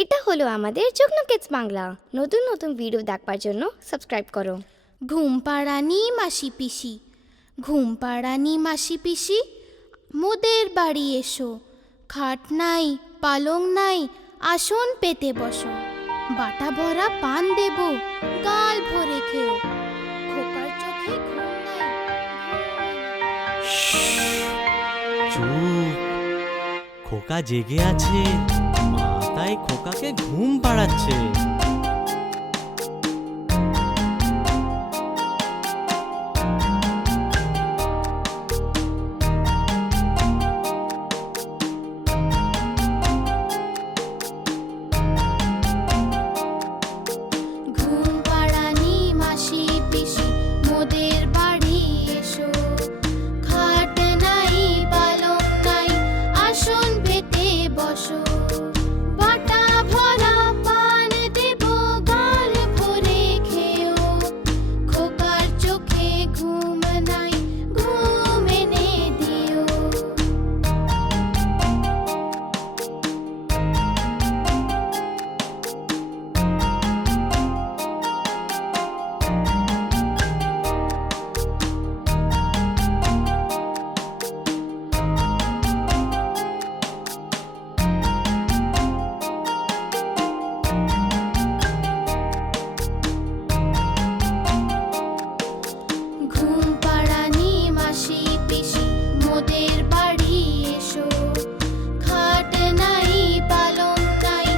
এটা হলো আমাদের যুগ্ন কিডস বাংলা। নতুন নতুন ভিডিও দেখবার জন্য সাবস্ক্রাইব করো। ঘুম পাড়ানি মাসি পিসি, ঘুম পাড়ানি মাসি পিসি, মোদের বাড়ি এসো। খাট নাই পালং নাই, আসন পেতে বসো। বাটা ভরা পান দেব, গাল ভরে খেও। খোকার চোখে ঘুম নাই। চুপ, খোকা জেগে আছে, মা তাই খোকাকে ঘুম পাড়াচ্ছে। ঘুম পাড়ানি মাসি পিসি, মোদের বাড়ি এসো। খাট নাই পালং নাই, আসন পেতে বসো। বাটা ভরা পান দেব, গাল ভরে খেও। খোকার চোখে ঘুম নাই, ঘুম এনে দিও। ঘুম পাড়ানি মাসি পিসি, মোদের বাড়ি এসো। খাট নাই পালং নাই,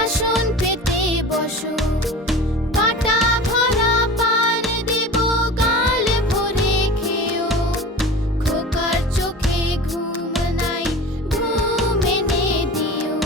আসন পেতে বসো। বাটা ভরা পান দেব, গাল ভরে খেও। খোকার চোখে ঘুম নাই, ঘুম এনে দিও।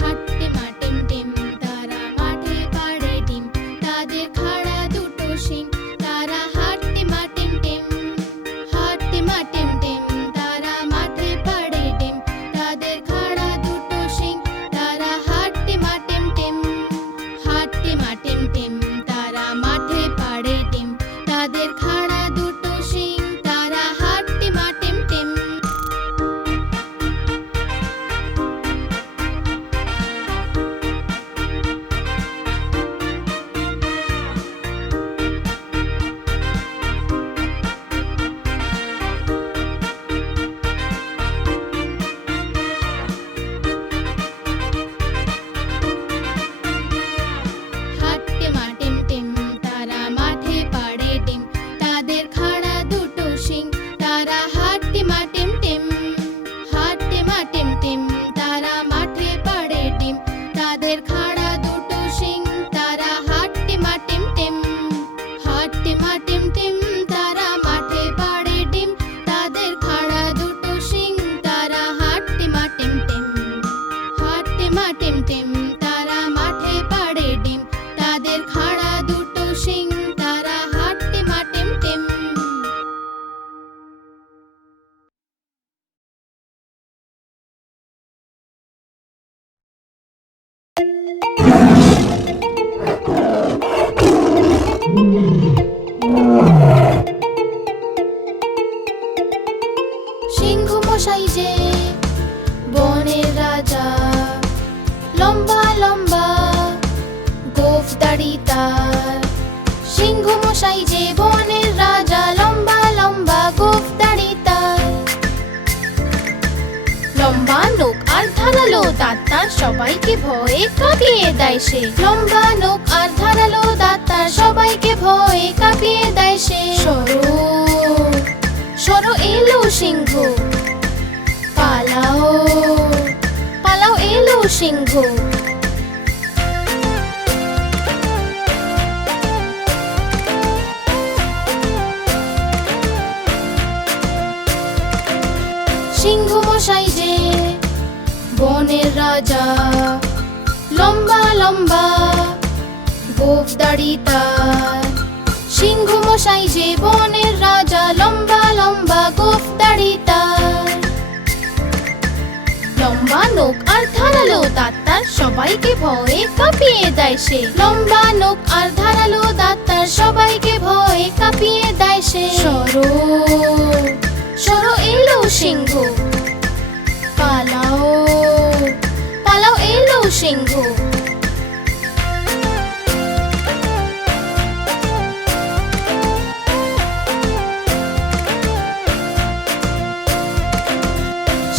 হাট্টে মাটেম টেম, তারা মাঠে পাড়ে ডিম। তাদের খাড়া দুটো শিং, তারা হাট্টে মাটেম টেম। হাট্টে মাটেম টেম, তারা মাঠে পাড়ে ডিম। তাদের খাড়া দুটো শিং, তারা হাট্টে মাটেম টেম। হাট্টে মাটেম টেম, তারা মাঠে পাড়ে ডিম। তাদের খাড়া দুটো শিং, তারা হাট্টে মাটেম টেম। হাট্টে মাটেম টেম, তারা মাঠে পাড়ে ডিম। তাদের খাড়া দুটো শিং, তারা হাট্টে মাটেম টেম। হাট্টে মাটেম টেম, তারা মাঠে পাড়ে ডিম। তাদের খাড়া দুটো শিং, তারা হাট্টে মাটেম টেম। হাট্টে মাটেম টেম, তারা মাঠে পাড়ে ডিম। তাদের খাড়া দুটো শিং, তারা হাট্টে মাটেম টেম। হাট্টে মাটেম টেম, তারা মাঠে পাড়ে ডিম। তাদের খাড়া দুটো শিং, তারা হাট্টে মাটেম টেম। সিংহ মশাই যে বনের রাজা, লম্বা লম্বা গোঁফ দাড়ি তার। সিংহ মশাই যে বনের রাজা, লম্বা লম্বা গোঁফ দাড়ি তার। লম্বা নোক আর ধারালো দাঁত তার, সবাইকে ভয়ে কাঁপিয়ে দেয় সে। লম্বা নোক আর ধারালো দাঁত তার, সবাইকে ভয়ে কাঁপিয়ে দেয় সে। সরো সিংহ। সিংহ মশাই যে বনের রাজা, লম্বা লম্বা গোঁফ দাড়ি তার। সিংহ মশাই যে বনের রাজা, লম্বা লম্বা গোঁফ দাড়ি তার। লম্বা নখ আর ধারালো দাঁত তার, সবাইকে ভয়ে কাঁপিয়ে দেয় সে। লম্বা নখ আর ধারালো দাঁত তার, সবাইকে ভয়ে কাঁপিয়ে দেয় সে। সরো সরো এলো সিংহ, পালাও পালাও এলো সিংহ।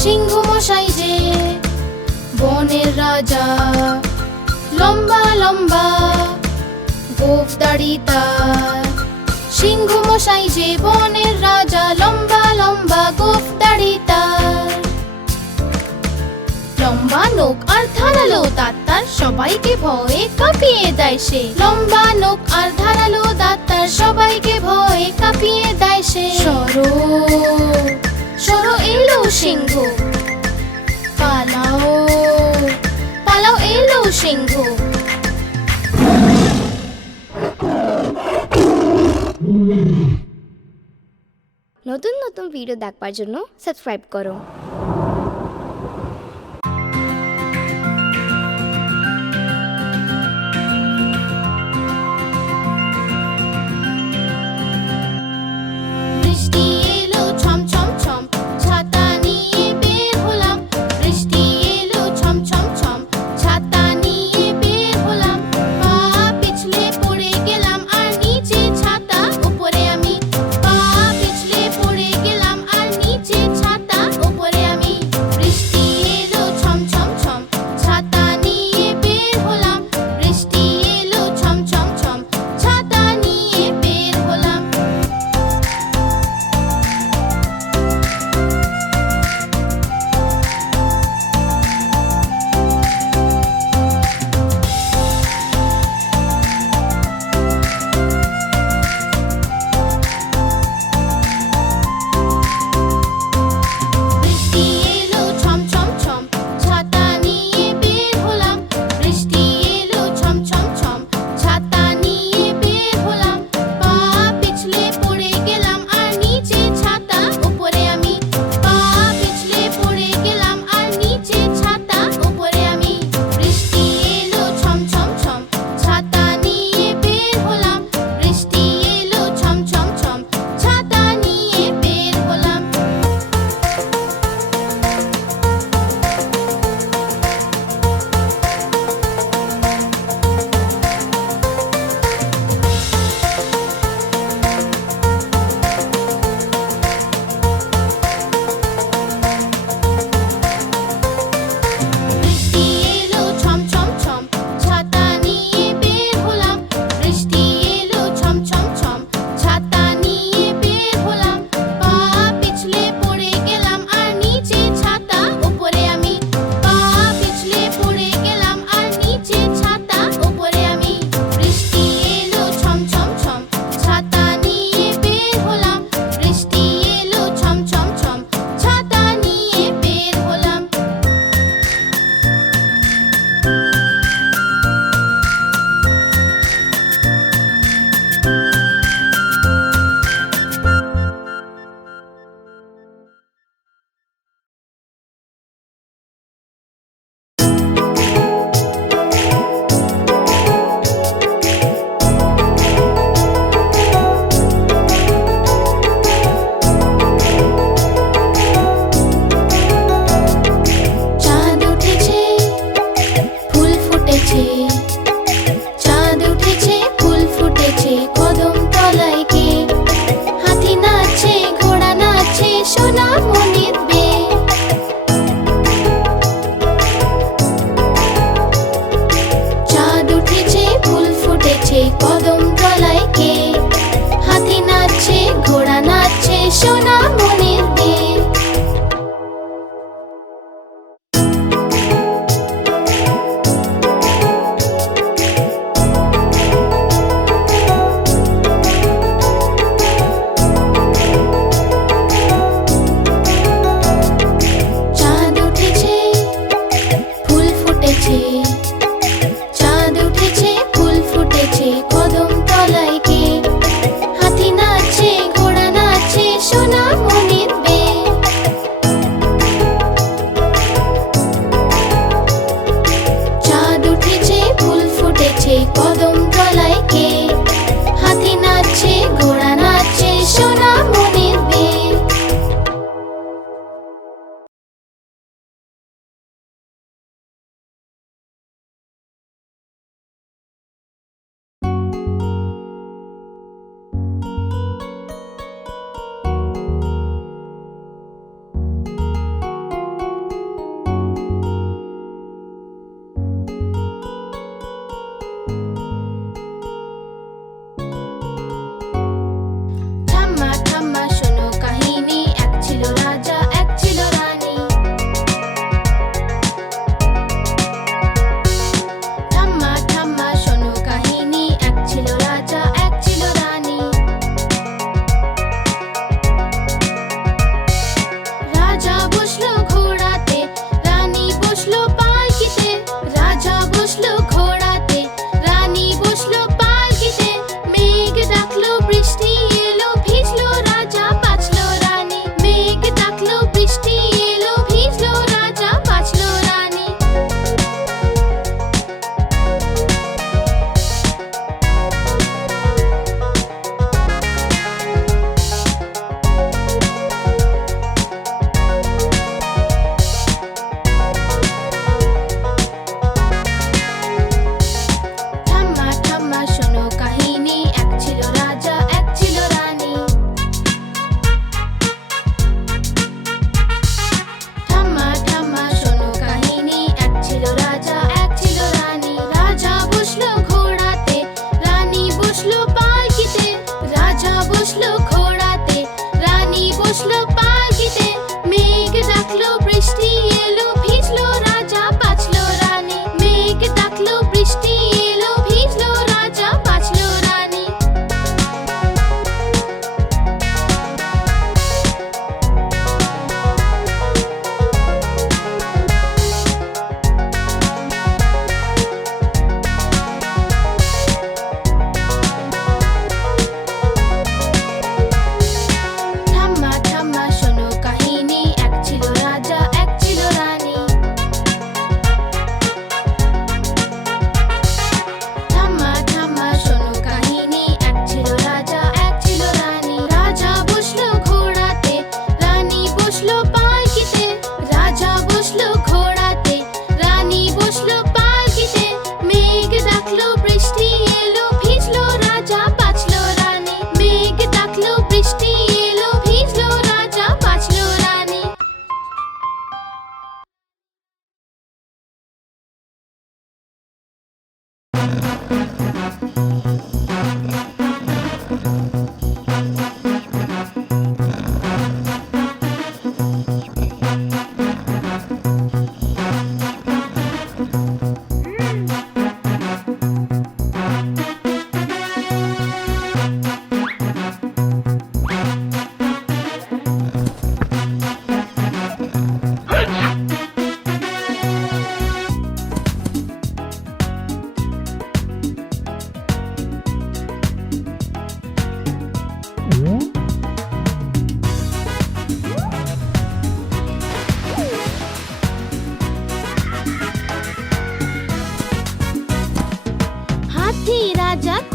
সিংহ মশাই যে বনের রাজা, লম্বা লম্বা গোঁফ দাড়ি তার। সিংহ মশাই যে বনের রাজা, লম্বা লম্বা গোঁফ দাড়ি তার। লম্বা নখ আর ধারালো দাঁত তার, সবাইকে ভয়ে কাঁপিয়ে দেয় সে। লম্বা নখ আর ধারালো দাঁত তার, সবাইকে ভয়ে কাঁপিয়ে দেয় সে। সরো সরো এলো সিংহ, পালাও পালাও এলো সিংহ। নতুন নতুন ভিডিও দেখবার জন্য সাবস্ক্রাইব করো। বৃষ্টি এলো ছম ছম ছম, ছাতা নিয়ে বের হলাম। বৃষ্টি এলো ছম ছম ছম, ছাতা নিয়ে বের হলাম। পা পিছলে পড়ে গেলাম আর নিচে ছাতা উপরে আমি। পা পিছলে পড়ে গেলাম আর নিচে ছাতা উপরে আমি। বৃষ্টি এলো ছম ছম ছম, ছাতা নিয়ে বের হলাম। বৃষ্টি এলো ছম ছম ছম, ছাতা নিয়ে বের হলাম। বৃষ্টি এলো ছম ছম ছম, ছাতা নিয়ে বের হলাম। বৃষ্টি এলো ছম ছম ছম, ছাতা নিয়ে বের হলাম। পা পিছলে পড়ে গেলাম আর নিচে ছাতা উপরে আমি। পা পিছলে পড়ে গেলাম আর নিচে ছাতা উপরে আমি। বৃষ্টি এলো ছম ছম ছম, ছাতা নিয়ে বের হলাম। বৃষ্টি এলো ছম ছম ছম, ছাতা নিয়ে বের হলাম। বৃষ্টি এলো ছম ছম ছম, ছাতা নিয়ে বের হলাম। বৃষ্টি এলো ছম ছম ছম, ছাতা নিয়ে বের হলাম। পা পিছলে পড়ে গেলাম আর নিচে ছাতা উপরে আমি। পা পিছলে পড়ে গেলাম আর নিচে ছাতা উপরে আমি। বৃষ্টি এলো ছম ছম ছম, ছাতা নিয়ে বের হলাম। বৃষ্টি এলো ছম ছম ছম, ছাতা নিয়ে বের হলাম। চাঁদ উঠেছে, ফুল ফুটেছে। চাঁদ উঠেছে, ফুল ফুটেছে, কদম তলায় কে? হাতি নাচছে, ঘোড়া নাচছে, সোনা মনির বে। চাঁদ উঠেছে, ফুল ফুটেছে, কদম তলায় কে? হাতি নাচছে, ঘোড়া নাচছে, সোনা মনির বে।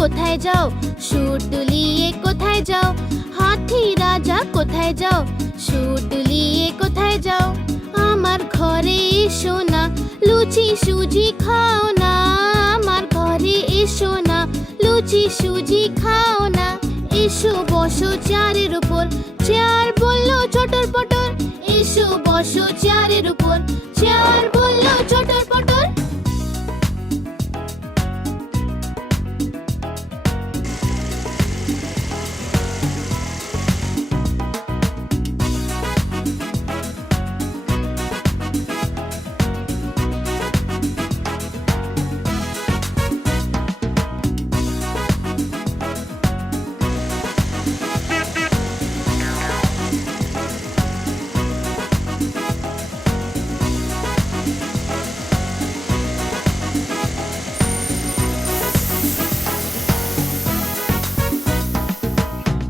কোথায় যাও? সুর দুলিয়ে কোথায় যাও? হাতি রাজা কোথায় যাও? সুর দুলিয়ে কোথায় যাও? আমার ঘরে এসো না, লুচি সুজি খাও না। আমার ঘরে এসো না, লুচি সুজি খাও না। এসো বসো চেয়ারের উপর, চেয়ার বলল চটর পটর। এসো বসো চেয়ারের উপর, চেয়ার বলল চটর পটর।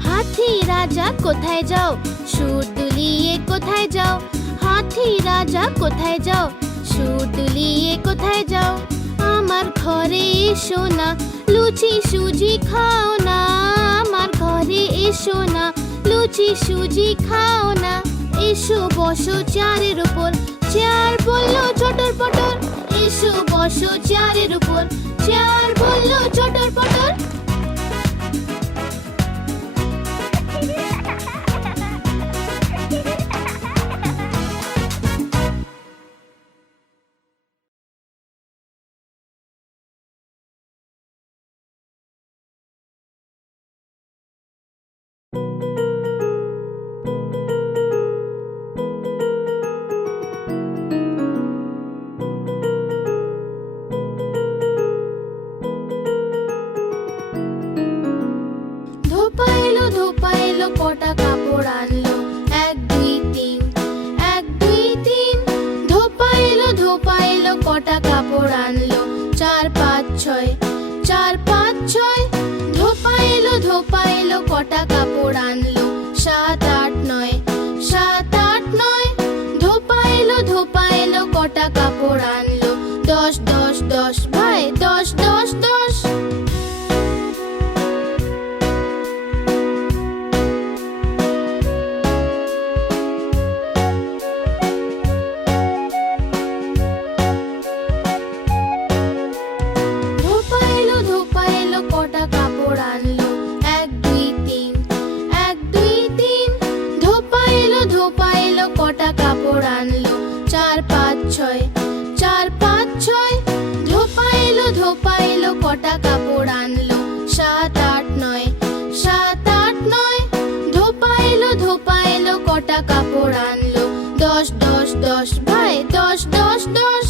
হাতি রাজা কোথায় যাও? সুর দুলিয়ে কোথায় যাও? হাতি রাজা কোথায় যাও? সুর দুলিয়ে কোথায় যাও? আমার ঘরে এসো না, লুচি সুজি খাও না। আমার ঘরে এসো না, লুচি সুজি খাও না। এসো বসো চেয়ারের উপর, চেয়ার বলল চটর পটর। এসো বসো চেয়ারের উপর, চেয়ার বলল চটর পটর। ধোপা এলো ধোপা এলো, কটা কাপড় আনলো? 1 2 3, 1 2 3। ধোপা এলো কটা কাপড় আনলো? 4 5 6, 4 5 6। ধোপা এলো কটা কাপড় আনলো? 7 8 9, 7 8 9। ধোপা এলো কটা কাপড় আনলো? 10 10 10 ভাই, 10 10 10। ধোপা এলো কটা কাপড় আনলো? 1 2 3, 1 2 3। ধোপা এলো কটা কাপড় আনলো? 4 5 6, 4 5 6। ধোপা এলো কটা কাপড় আনলো? 7 8 9, 7 8 9। ধোপা এলো কটা কাপড় আনলো? 10 10 10 ভাই, 10 10 10।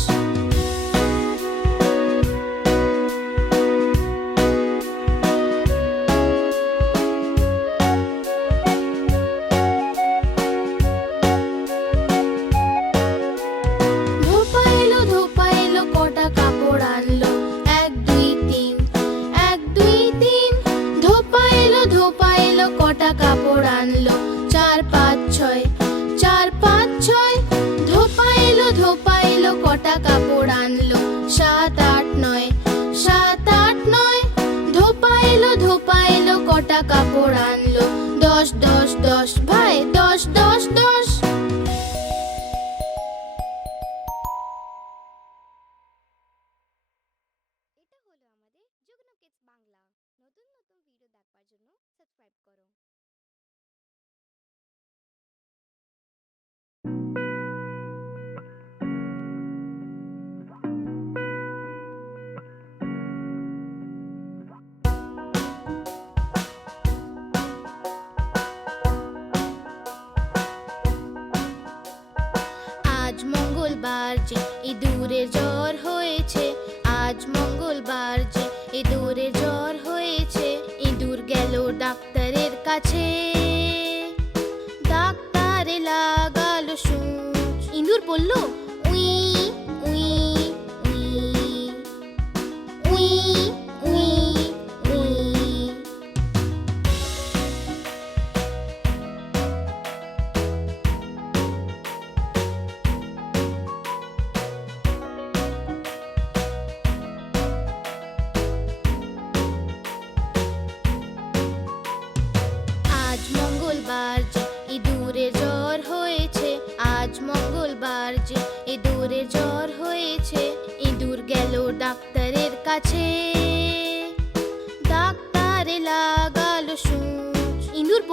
ধোপা এলো কটা কাপড় আনলো? 1 2 3, 1 2 3। ধোপা এলো কটা কাপড় আনলো? 4 5 6, 4 5 6। ধোপা এলো কটা কাপড় আনলো? 7 8 9, 7 8 9। ধোপা এলো কটা কাপড় আনলো? 10 10 10 ভাই, 10 10 10। এটা হলো আমাদের যুগ্ন কিডস বাংলা। নতুন নতুন ভিডিও দেখবার জন্য সাবস্ক্রাইব করো। আজ মঙ্গলবার যে ইঁদুরের জ্বর হয়েছে। আজ মঙ্গলবার যে ইঁদুরের জ্বর হয়েছে। ইঁদুর গেল ডাক্তারের কাছে, ডাক্তারে লাগালো সূচ। ইঁদুর বলল উই উই উই উই উই উই।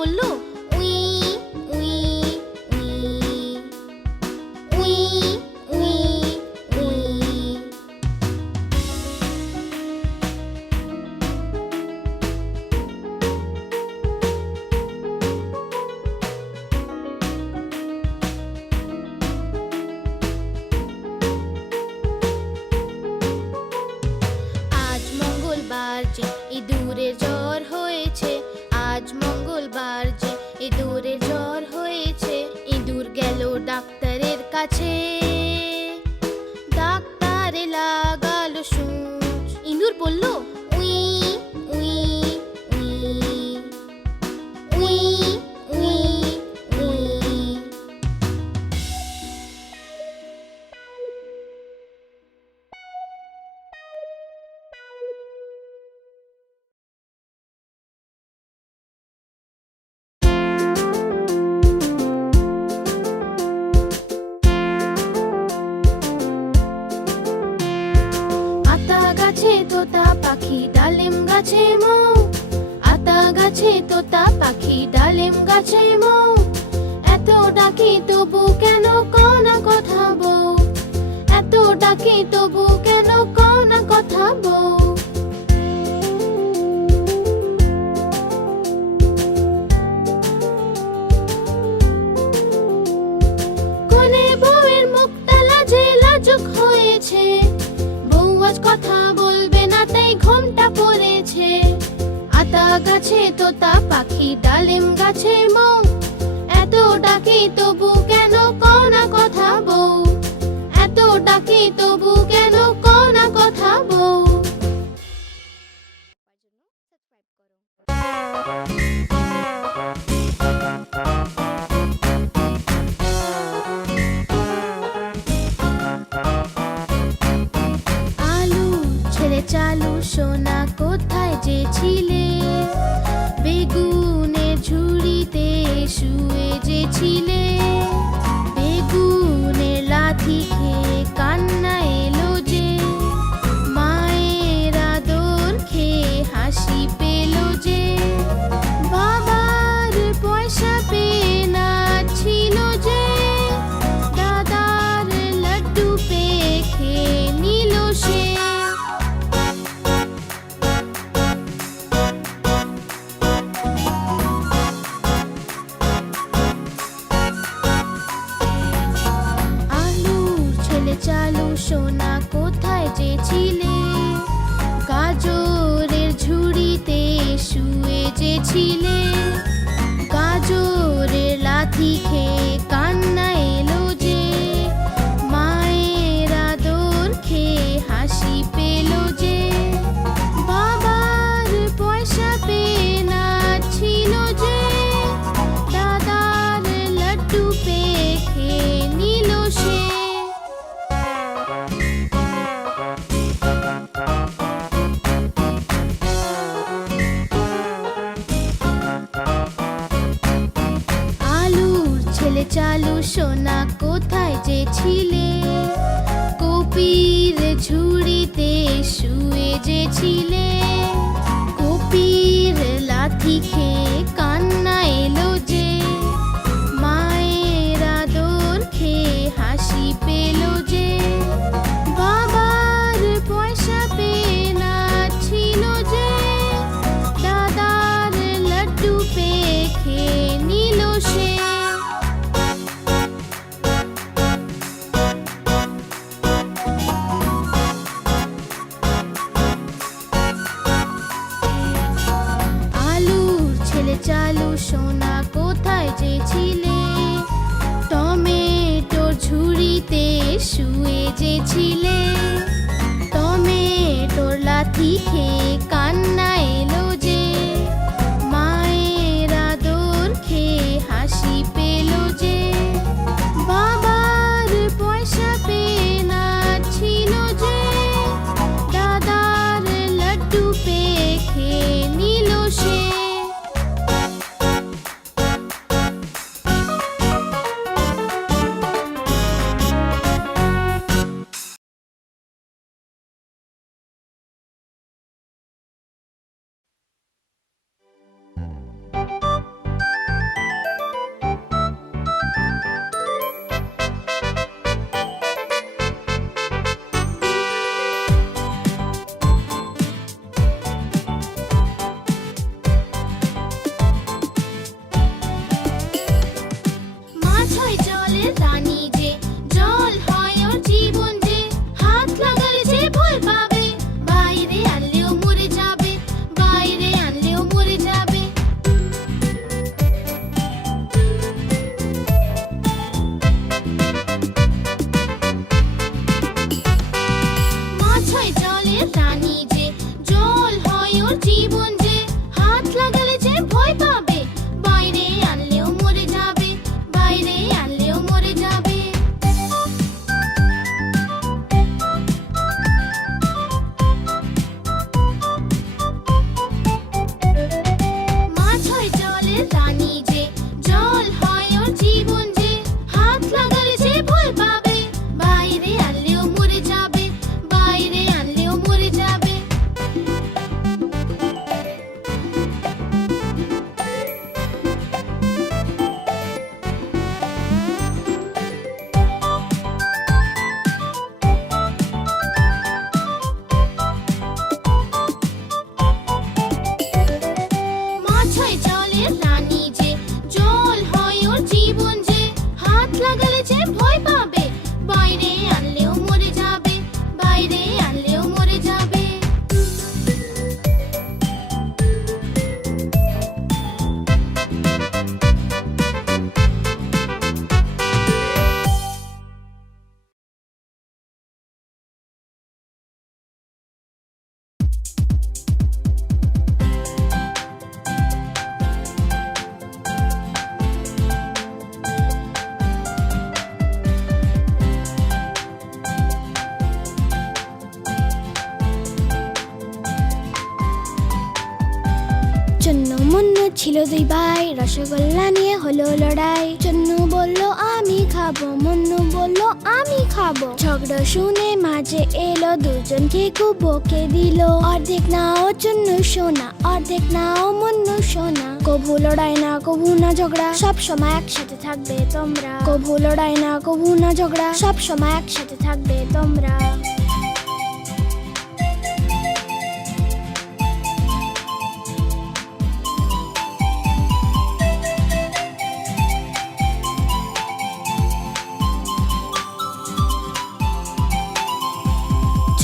বলল, উই উই উই উই উই উই। আজ মঙ্গলবার যে ইঁদুরের জ্বর হয়েছে, আজ মঙ্গলবার যে ইঁদুরের জ্বর হয়েছে। ইঁদুর গেল ডাক্তারের কাছে, ডাক্তারে লাগালো সূচ। ইঁদুর বলল, উই উই উই উই উই উই। আতা গাছে তোতা পাখি, ডালিম গাছে মৌ। আতা গাছে তোতা পাখি, ডালিম গাছে মৌ। এত ডাকি তবু কেন কও না কথা বউ, এত ডাকি তবু কেন কও না কথা বউ। কোনে বউয়ের মুখটা লাজে লাজুক হয়েছে, বউ আজ কথা বলবে না তাই ঘোমটা পড়েছে। আতা গাছে তোতা পাখি, ডালিম গাছে মৌ। এত ডাকি তবু কেন কও না কথা বউ, এত ডাকি তবু কেন কও না কথা বউ। সাবস্ক্রাইব করো। আলু ছেলে চালু সোনা কোথায় যে ছিলে, বেগুনের ঝুড়িতে শুয়ে যে ছিলে। বেগুনের লাথি খেয়ে কান্না এলো যে, মায়ের আদর খেয়ে হাসি পেল যে। বাবার পয়সা পেয়ে নাচছিল যে, দাদার লাড্ডু পেয়ে খেয়ে নিল সে। আলুর ছেলে চালু সোনা কোথায় যে ছিলে, গাজরের ঝুড়িতে শুয়ে যে ছিলে। গাজরের লাথি খেয়ে কান্না এলো যে, মায়ের আদর খেয়ে হাসি পেল যে। বাবার পয়সা পেয়ে নাচছিল যে, দাদার লাড্ডু পেয়ে খেয়ে নিল সে। আলুর ছেলে চালু সোনা কোথায় যে ছিলে, কপির ঝুড়িতে শুয়ে যে ছিলে। কপির লাথি খেয়ে কান্না এলো যে, মায়ের আদর খেয়ে হাসি পেল যে। বাবার পয়সা পেয়ে নাচছিল যে, দাদার লাড্ডু পেয়ে খেয়ে নিল সে। আলুর ছেলে চালু সোনা কোথায় যে ছিলে, টমেটোর ঝুড়িতে শুয়ে যে ছিলে। টমেটোর লাথি খেয়ে কান্না এলো যে, মায়ের আদর খেয়ে হাসি পেল যে। বাবার পয়সা পেয়ে নাচছিল যে, দাদার লাড্ডু পেয়ে খেয়ে নিল সে। ছিল দুই ভাই, রসগোল্লা নিয়ে হলো লড়াই। চন্নু বলল আমি খাবো, মুন্নু বলল আমি খাবো। ঝগড়া শুনে মাঝে এলো, দুজনকে খুব বকে দিল। অর্ধেক নাও চন্নু সোনা, অর্ধেক নাও মুন্নু সোনা। কভু লড়াই না কভু না ঝগড়া, সব সময় একসাথে থাকবে তোমরা। কভু লড়াই না কভু না ঝগড়া, সব সময় একসাথে থাকবে তোমরা।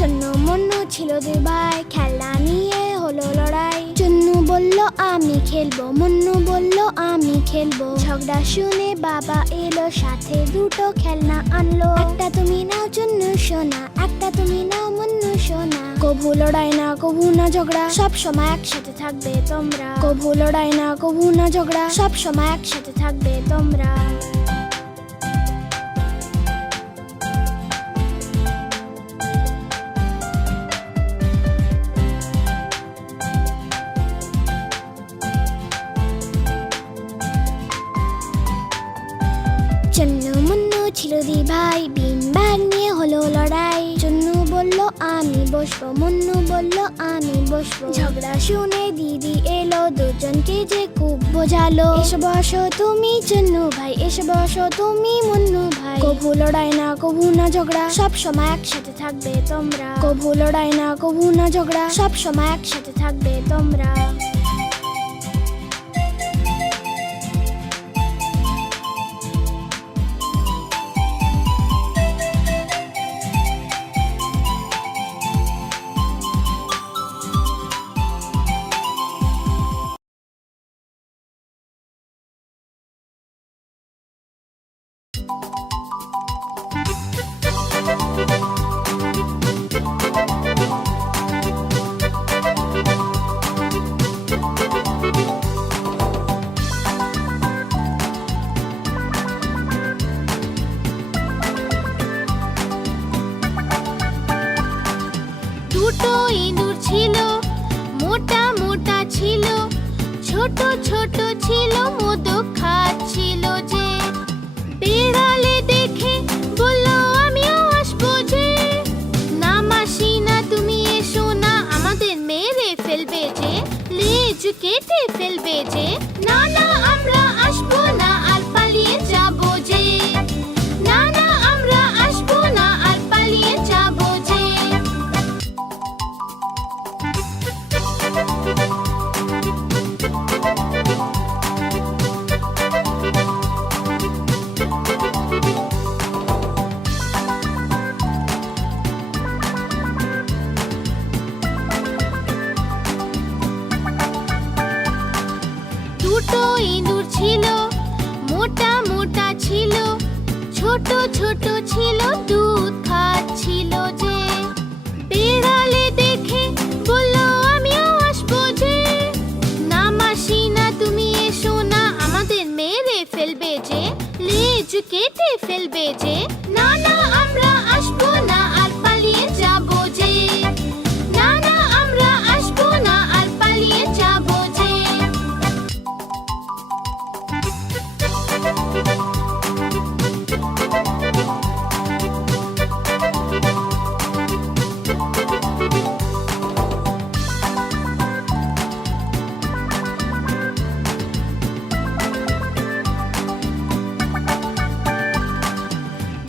চন্নু মুন্নু ছিল দুই ভাই, খেলনা নিয়ে হলো লড়াই। চন্নু বলল আমি খেলবো, মুন্নু বলল আমি খেলবো। ঝগড়া শুনে বাবা এলো, সাথে দুটো খেলনা আনলো। একটা তুমি নাও চন্নু সোনা, একটা তুমি নাও মুন্নু সোনা। কভু লড়াই না কভু না ঝগড়া, সব সময় একসাথে থাকবে তোমরা। কভু লড়াই না কভু না ঝগড়া, সব সময় একসাথে থাকবে তোমরা। চন্নু মুন্নু ছিল দুই ভাই, বিন ব্যাগ নিয়ে হলো লড়াই। চন্নু বলল আমি বসবো, মুন্নু বলল আমি বসবো। ঝগড়া শুনে দিদি এলো, দুজনকে যে খুব বোঝালো। এসে বসো তুমি চন্নু ভাই, এসে বসো তুমি মুন্নু ভাই। কভু লড়াই না কভু না ঝগড়া, সব সময় একসাথে থাকবে তোমরা। কভু লড়াই না কভু না ঝগড়া, সব সময় একসাথে থাকবে তোমরা। দুটো ইঁদুর ছিল, মোটা মোটা ছিল, ছোট ছোট ছিল, মোদক খাচ্ছিল যে। বেড়ালে দেখে বলল আমিও আসবো যে। না মাসি না তুমি এসো না, আমাদের মেরে ফেলবে যে, লেজ কেটে ফেলবে যে। না না আমরা আসবো না, আর পালিয়ে যাবো যে। না না আমরা আসবো না, আর পালিয়ে যাবো যে। দুটো ইঁদুর ছিল, মোটা মোটা ছিল, ছোট ছোট ছিল, দুধ খাচ্ছিল যে। বেড়ালে দেখে বলল আমিও আসবো যে। না মাসি না তুমি এসো না, আমাদের মেরে ফেলবে যে, লেজ কেটে ফেলবে যে। না না আমরা আসবো না, আর পালিয়ে যাবো যে। না না আমরা আসবো না, আর পালিয়ে যাবো যে।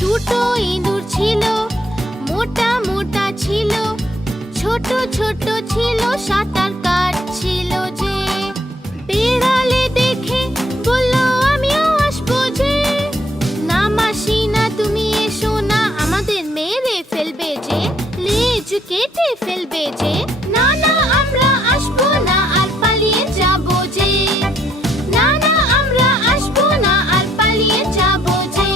দুটো ইঁদুর ছিল, মোটা মোটা ছিল, ছোট ছোট ছিল, সাঁতার কাটছিল যে। বেড়ালে দেখে বলল আমিও আসবো যে। না মাসি না তুমি এসো না, আমাদের মেরে ফেলবে যে, লেজ কেটে ফেলবে যে। না না আমরা আসবো না, আর পালিয়ে যাবো যে। না না আমরা আসবো না, আর পালিয়ে যাবো যে।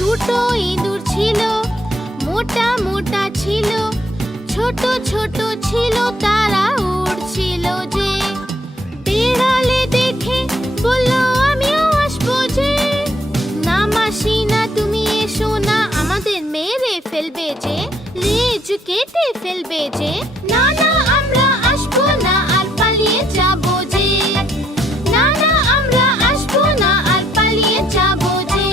দুটো ইঁদুর ছিল, মোটা মোটা ছিল, ছোট ছোট ছিল তারা উড়ছিল যে বিড়ালে দেখে বলল আমিও আসবো যে না মাসি না তুমি এসো না আমাদের মেরে ফেলবে যে লেজ কেটে ফেলবে যে না না আমরা আসবো না আর পালিয়ে যাবো যে না না আমরা আসবো না আর পালিয়ে যাবো যে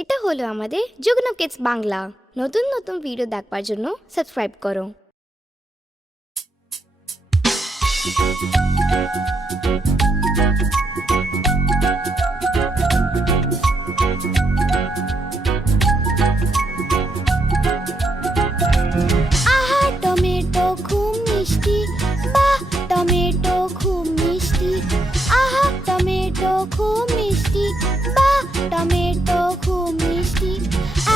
এটা হলো আমাদের যুগ্ন কিডস বাংলা। নতুন নতুন ভিডিও দেখবার জন্য সাবস্ক্রাইব করো। আহা টমেটো খুব মিষ্টি, বাহ টমেটো খুব মিষ্টি। আহা টমেটো খুব মিষ্টি, বাহ টমেটো খুব মিষ্টি।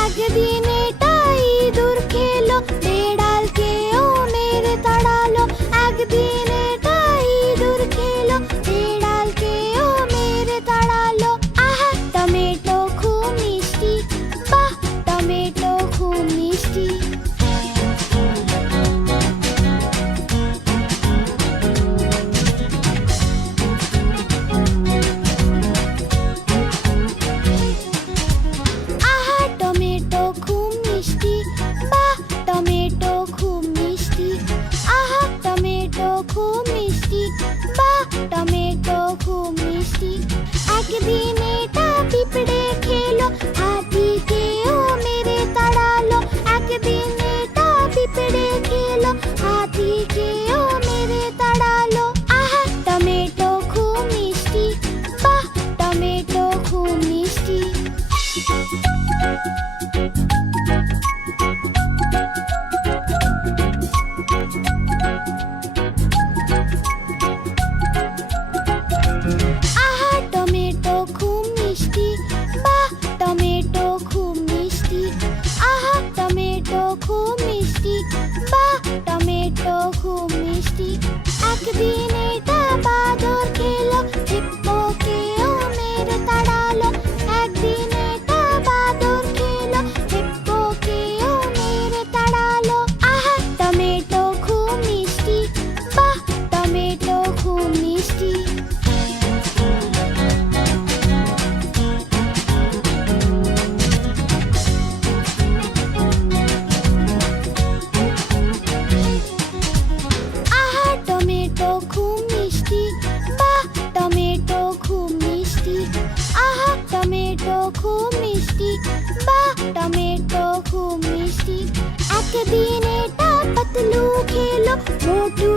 একদিন এটা ইঁদুর খেলো, বেড়ালকেও মেরে তাড়ালো। একদিন এটা ইঁদুর খেলো, বেড়ালকেও মেরে তাড়ালো। আহা টমেটো খুব মিষ্টি, বাহ টমেটো খুব মিষ্টি। আহা টমেটো খুব মিষ্টি, বাহ টমেটো খুব মিষ্টি। আহা টমেটো খুব মিষ্টি, বাহ টমেটো খুব মিষ্টি। একদিন এটা পিঁপড়ে খেলো, হাতিকেও মেরে তাড়ালো। একদিন এটা পিঁপড়ে খেলো, হাতিকেও মেরে তাড়ালো। আহা টমেটো খুব মিষ্টি, বাহ টমেটো খুব মিষ্টি। আহা টমেটো খুব মিষ্টি, বাহ টমেটো খুব মিষ্টি। আহা টমেটো খুব মিষ্টি, বাহ টমেটো খুব মিষ্টি। একদিন এটা বাদর খেলো, হিপ্পোকেও মেরে তাড়ালো। একদিন এটা বাদর খেলো, হিপ্পোকেও মেরে তাড়ালো। আহা টমেটো খুব মিষ্টি, বাহ টমেটো খুব মিষ্টি। আহা টমেটো খুব মিষ্টি, বাহ টমেটো খুব মিষ্টি। আহা টমেটো খুব মিষ্টি, বাহ টমেটো খুব মিষ্টি। একদিন এটা পাতলু খেলো, মোটু